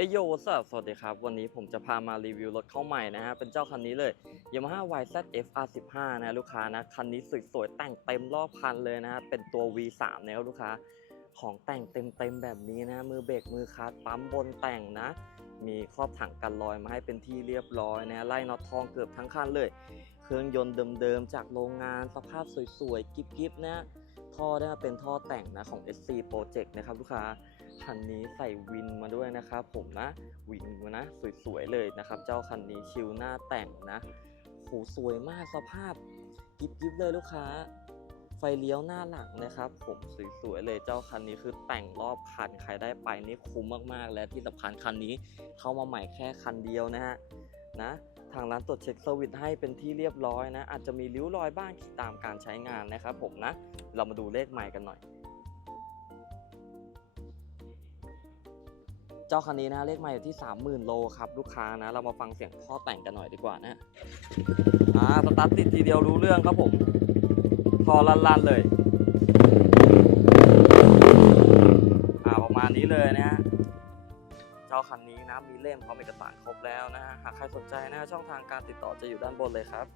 เอโยสวัสดีครับ วันนี้ผมจะพามารีวิวรถเข้าใหม่นะฮะ เป็นเจ้าคันนี้เลย Yamaha YZF R15 นะลูกค้านะ คันนี้สวยๆ แต่งเต็มรอบคันเลยนะฮะ เป็นตัว V3 นะลูกค้า ของแต่งเต็มๆแบบนี้นะ มือเบรกมือคลัตช์ปั๊มบนแต่งนะ มีครอบถังกันรอยมาให้เป็นที่เรียบร้อยนะ ไล่น็อตทองเกือบทั้งคันเลย เครื่องยนต์เดิมๆ จากโรงงาน สภาพสวยๆ กิ๊บๆ นะ ท่อได้มาเป็นท่อแต่งนะของ SC Project นะครับลูกค้าคันนี้ใส่วินมาด้วยนะครับผมนะวินมานะสวยๆเลยนะครับ เจ้าคันนี้ชิวหน้าแต่งนะโหสวยมากสภาพกิ๊บเลยลูกค้า ไฟเลี้ยวหน้าหลังนะครับ ผมสวยๆเลยเจ้าคันนี้คือแต่งรอบคันใครได้ไปนี่คุ้มมากๆ และที่สำคัญคันนี้เข้ามาใหม่แค่คันเดียวนะฮะนะ ทางร้านตรวจเช็คเซอร์วิสให้เป็นที่เรียบร้อยนะ อาจจะมีริ้วรอยบ้างตามการใช้งานนะครับผมนะ เรามาดูเลขใหม่กันหน่อย เจ้าคันนี้นะเลขใหม่อยู่ที่ 30,000 โลครับลูกค้านะ เรามาฟังเสียงท่อแต่งกันหน่อยดีกว่านะอ่าสตาร์ทติดทีเดียวรู้เรื่องครับผมท่อลั่นๆเลย อ่าประมาณนี้เลยนะ นะมีเล่มพร้อมเอกสารครบแล้วนะฮะหากใครสนใจนะช่องทางการติดต่อจะอยู่ด้านบนเลยครับ